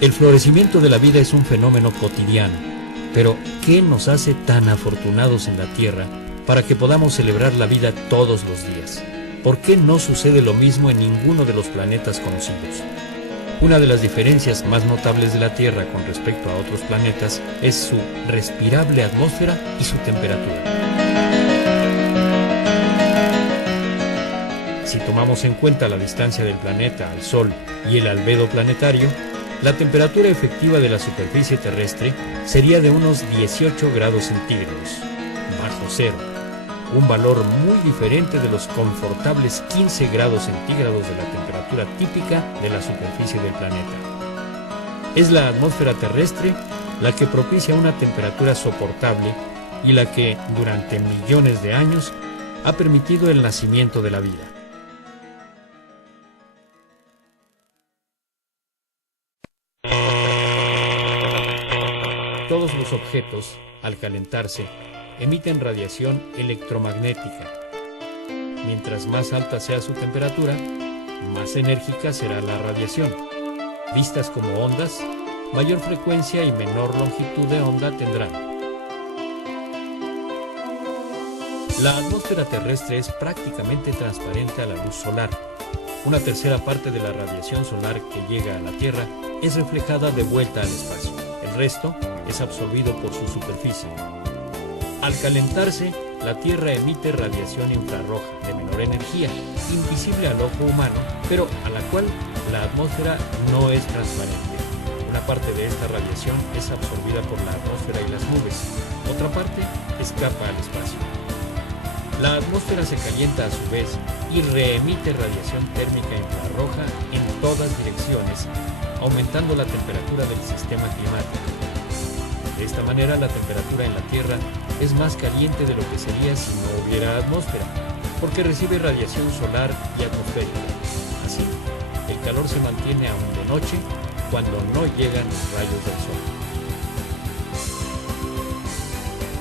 El florecimiento de la vida es un fenómeno cotidiano, pero ¿qué nos hace tan afortunados en la Tierra para que podamos celebrar la vida todos los días? ¿Por qué no sucede lo mismo en ninguno de los planetas conocidos? Una de las diferencias más notables de la Tierra con respecto a otros planetas es su respirable atmósfera y su temperatura. Si tomamos en cuenta la distancia del planeta al Sol y el albedo planetario, la temperatura efectiva de la superficie terrestre sería de unos 18 grados centígrados, bajo cero, un valor muy diferente de los confortables 15 grados centígrados de la temperatura típica de la superficie del planeta. Es la atmósfera terrestre la que propicia una temperatura soportable y la que, durante millones de años, ha permitido el nacimiento de la vida. Todos los objetos, al calentarse, emiten radiación electromagnética. Mientras más alta sea su temperatura, más enérgica será la radiación. Vistas como ondas, mayor frecuencia y menor longitud de onda tendrán. La atmósfera terrestre es prácticamente transparente a la luz solar. Una tercera parte de la radiación solar que llega a la Tierra es reflejada de vuelta al espacio. El resto es absorbido por su superficie. Al calentarse, la Tierra emite radiación infrarroja de menor energía, invisible al ojo humano, pero a la cual la atmósfera no es transparente. Una parte de esta radiación es absorbida por la atmósfera y las nubes, otra parte escapa al espacio. La atmósfera se calienta a su vez y reemite radiación térmica infrarroja en todas direcciones, aumentando la temperatura del sistema climático. De esta manera, la temperatura en la Tierra es más caliente de lo que sería si no hubiera atmósfera, porque recibe radiación solar y atmosférica. Así, el calor se mantiene aún de noche, cuando no llegan los rayos del sol.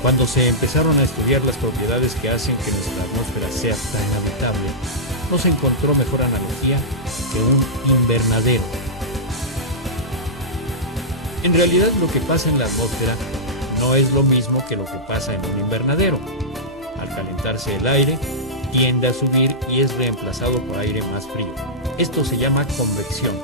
Cuando se empezaron a estudiar las propiedades que hacen que nuestra atmósfera sea tan habitable, no se encontró mejor analogía que un invernadero. En realidad, lo que pasa en la atmósfera no es lo mismo que lo que pasa en un invernadero. Al calentarse el aire, tiende a subir y es reemplazado por aire más frío. Esto se llama convección.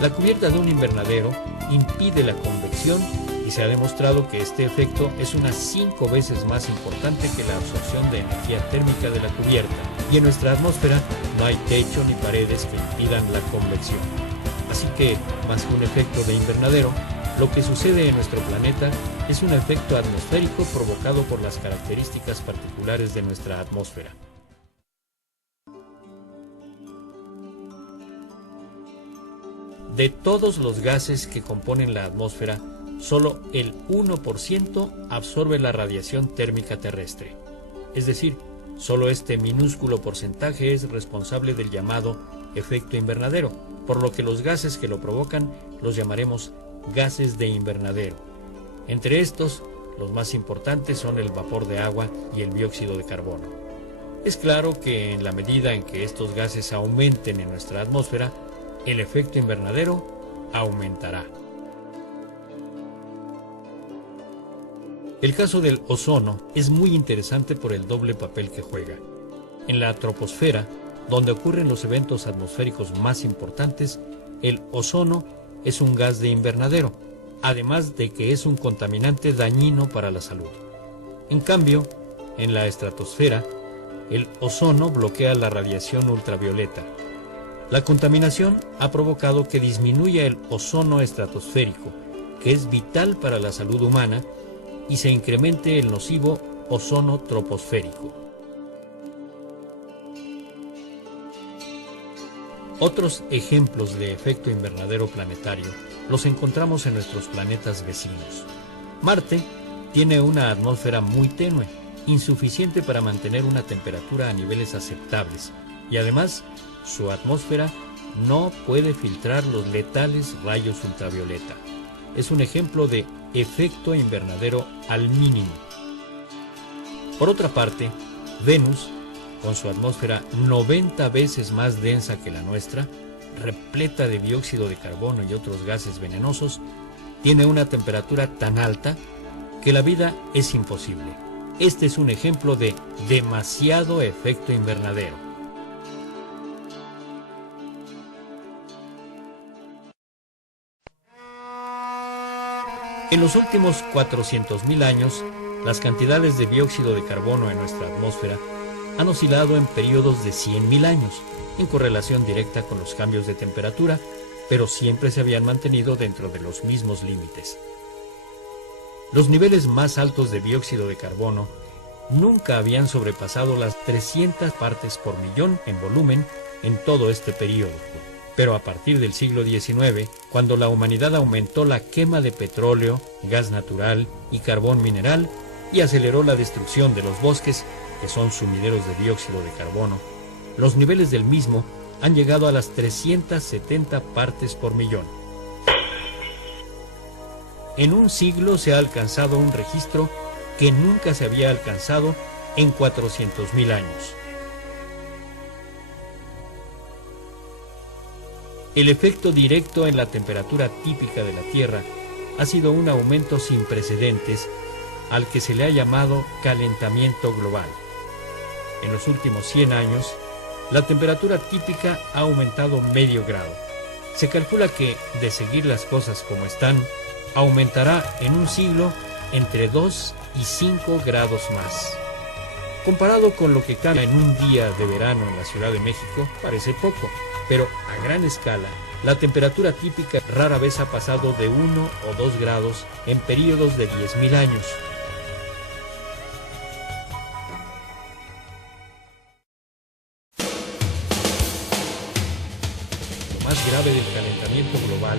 La cubierta de un invernadero impide la convección y se ha demostrado que este efecto es unas 5 veces más importante que la absorción de energía térmica de la cubierta. Y en nuestra atmósfera no hay techo ni paredes que impidan la convección. Así que, más que un efecto de invernadero, lo que sucede en nuestro planeta es un efecto atmosférico provocado por las características particulares de nuestra atmósfera. De todos los gases que componen la atmósfera, solo el 1% absorbe la radiación térmica terrestre. Es decir, solo este minúsculo porcentaje es responsable del llamado efecto invernadero, por lo que los gases que lo provocan los llamaremos gases de invernadero. Entre estos, los más importantes son el vapor de agua y el dióxido de carbono. Es claro que en la medida en que estos gases aumenten en nuestra atmósfera, el efecto invernadero aumentará. El caso del ozono es muy interesante por el doble papel que juega. En la troposfera, donde ocurren los eventos atmosféricos más importantes, el ozono es un gas de invernadero, además de que es un contaminante dañino para la salud. En cambio, en la estratosfera, el ozono bloquea la radiación ultravioleta. La contaminación ha provocado que disminuya el ozono estratosférico, que es vital para la salud humana, y se incremente el nocivo ozono troposférico. Otros ejemplos de efecto invernadero planetario los encontramos en nuestros planetas vecinos. Marte tiene una atmósfera muy tenue, insuficiente para mantener una temperatura a niveles aceptables, y además su atmósfera no puede filtrar los letales rayos ultravioleta. Es un ejemplo de efecto invernadero al mínimo. Por otra parte, Venus, con su atmósfera 90 veces más densa que la nuestra, repleta de dióxido de carbono y otros gases venenosos, tiene una temperatura tan alta que la vida es imposible. Este es un ejemplo de demasiado efecto invernadero. En los últimos 400.000 años, las cantidades de dióxido de carbono en nuestra atmósfera han oscilado en periodos de 100.000 años, en correlación directa con los cambios de temperatura, pero siempre se habían mantenido dentro de los mismos límites. Los niveles más altos de dióxido de carbono nunca habían sobrepasado las 300 partes por millón en volumen en todo este periodo. Pero a partir del siglo XIX, cuando la humanidad aumentó la quema de petróleo, gas natural y carbón mineral y aceleró la destrucción de los bosques, que son sumideros de dióxido de carbono, los niveles del mismo han llegado a las 370 partes por millón. En un siglo se ha alcanzado un registro que nunca se había alcanzado en 400.000 años. El efecto directo en la temperatura típica de la Tierra ha sido un aumento sin precedentes al que se le ha llamado calentamiento global. En los últimos 100 años, la temperatura típica ha aumentado medio grado. Se calcula que, de seguir las cosas como están, aumentará en un siglo entre 2 y 5 grados más. Comparado con lo que cambia en un día de verano en la Ciudad de México, parece poco, pero a gran escala, la temperatura típica rara vez ha pasado de 1 o 2 grados en periodos de 10.000 años. Lo más grave del calentamiento global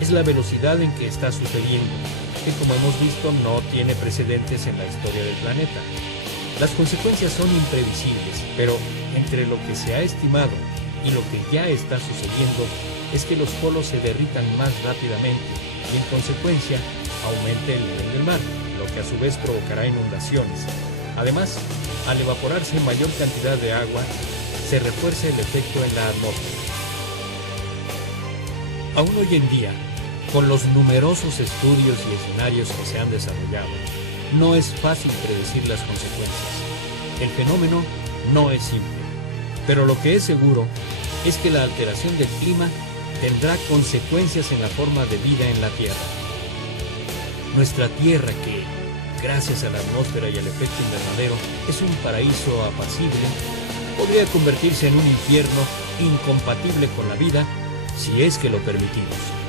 es la velocidad en que está sucediendo, que como hemos visto no tiene precedentes en la historia del planeta. Las consecuencias son imprevisibles, pero entre lo que se ha estimado y lo que ya está sucediendo es que los polos se derritan más rápidamente y en consecuencia aumente el nivel del mar, lo que a su vez provocará inundaciones. Además, al evaporarse mayor cantidad de agua, se refuerza el efecto en la atmósfera. Aún hoy en día, con los numerosos estudios y escenarios que se han desarrollado, no es fácil predecir las consecuencias. El fenómeno no es simple, pero lo que es seguro es que la alteración del clima tendrá consecuencias en la forma de vida en la Tierra. Nuestra Tierra, que, gracias a la atmósfera y al efecto invernadero, es un paraíso apacible, podría convertirse en un infierno incompatible con la vida si es que lo permitimos.